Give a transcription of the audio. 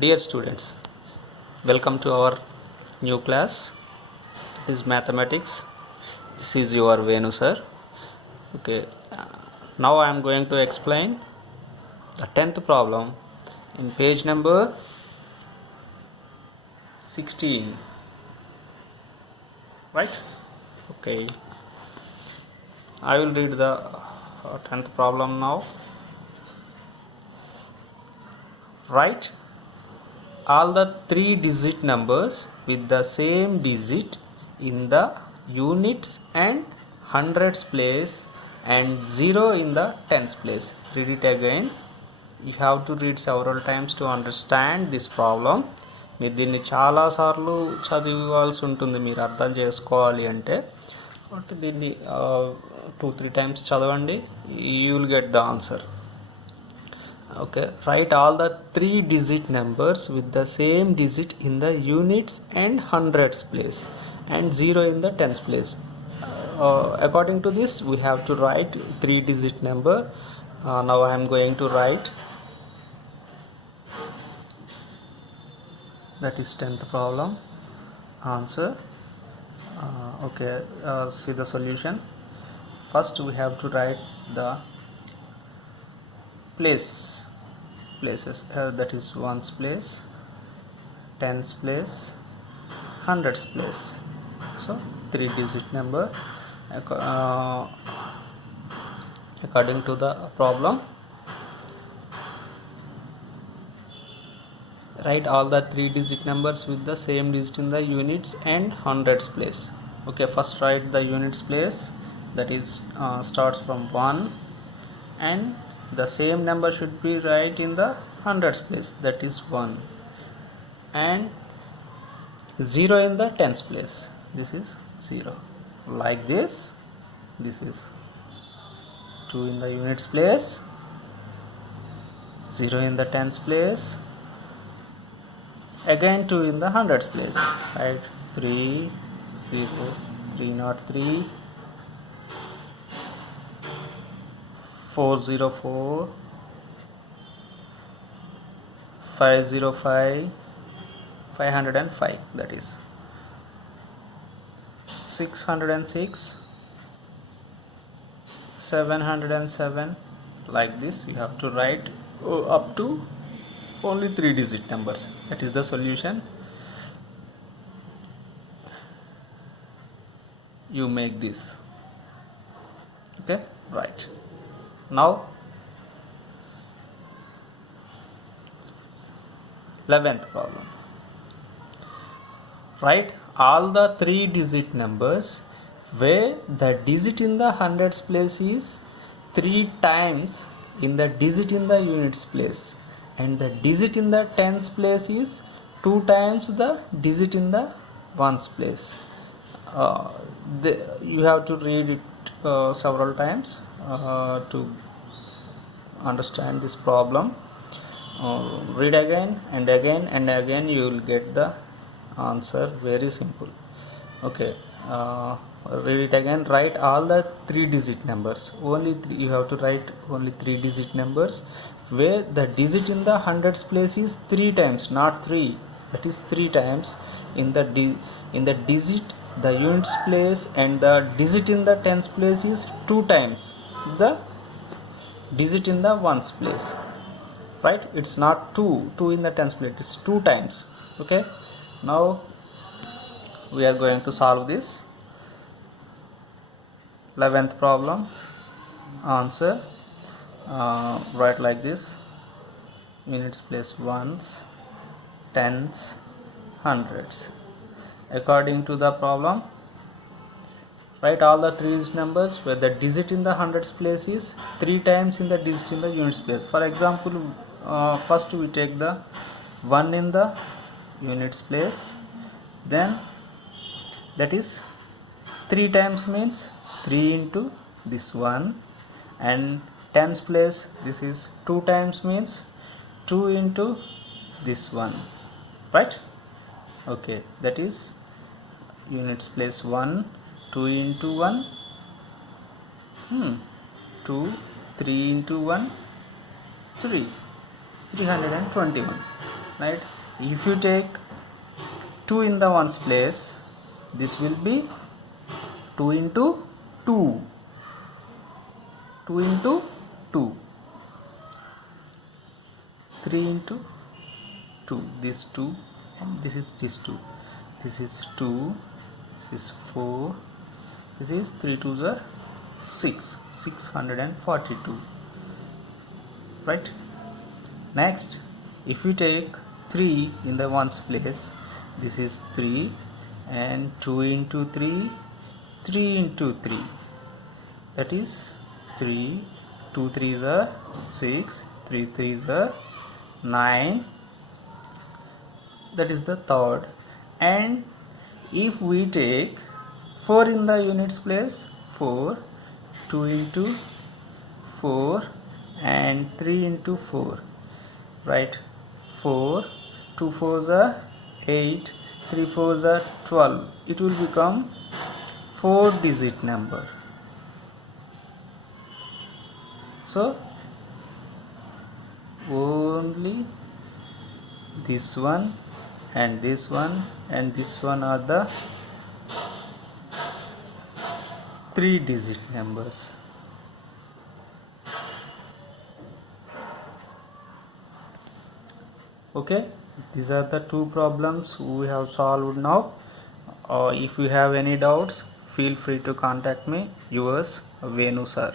Dear students, welcome to our new class. This is mathematics. This is your Venu sir. Okay, now I am going to explain the 10th problem in page number 16. Right? Okay, I will read the 10th problem now. Write all the 3-digit numbers with the same digit in the units and hundreds place and 0 in the tens place. Read it again. You have to read several times to understand this problem. మీరు దీన్ని చాలాసార్లు చదివాల్సి ఉంటుంది మీరు అర్థం చేసుకోవాలి అంటే. కాబట్టి దీన్ని 2-3 times చదవండి. You will get the answer. Okay, write all the 3-digit numbers with the same digit in the units and hundreds place and 0 in the tens place. According to this, we have to write 3-digit number. Now I am going to write. That is 10th problem. Answer. Okay, see the solution. First we have to write the places, that is ones place, tens place, hundreds place. So 3-digit number according to the problem. Write all the 3-digit numbers with the same digit in the units and hundreds place. Okay, first write the units place, that is starts from 1, and the same number should be right in the hundreds place, that is 1, and 0 in the tens place, this is 0. Like this is 2 in the units place, 0 in the tens place, again 2 in the hundreds place. Right, 303, 404, 505, 505, that is 606, 707. Like this you have to write up to only 3-digit numbers. That is the solution. You make this. Okay, right. Now 11th problem. Write all the 3-digit numbers where the digit in the hundreds place is 3 times in the digit in the units place, and the digit in the tens place is 2 times the digit in the ones place. You have to read it several times to understand this problem. Read again and again and again, you will get the answer. Very simple. Okay, read it again. Write all the 3-digit numbers. You have to write only 3-digit numbers where the digit in the hundreds place is 3 times, not 3, that is 3 times in the digit the units place, and the digit in the tens place is 2 times the digit in the ones place. Right, it's not 2 in the tens place, it's 2 times. Okay, now we are going to solve this 11th problem. Answer. Write like this: units place ones, tens, hundreds. According to the problem, write all the 3-digit numbers where the digit in the hundreds place is 3 times in the digit in the units place. For example, first we take the 1 in the units place, then that is 3 times means 3 into this 1, and tens place this is 2 times means 2 into this 1. Right? Okay, that is units place 1, 2 into 1, 2, 3 into 1, 3, 321. right? If you take 2 in the ones place, this will be 2 into 2, 2 into 2, 3 into 2, this 2 and this is 2, this is 2, this is 4, this is 3 2s are 6, 642, right? Next, if you take 3 in the ones place, this is 3 and 2 into 3, 3 into 3, that is 3, 2 3s are 6, 3 3s are 9, that is the third. And if we take 4 in the units place, 4, 2 into 4 and 3 into 4, right? 4, 2 4s are 8, 3 4s are 12, it will become 4 digit number. So only this one and this one and this one are the 3 digit numbers. Okay, these are the 2 problems we have solved now. If you have any doubts, feel free to contact me, yours Venu sir.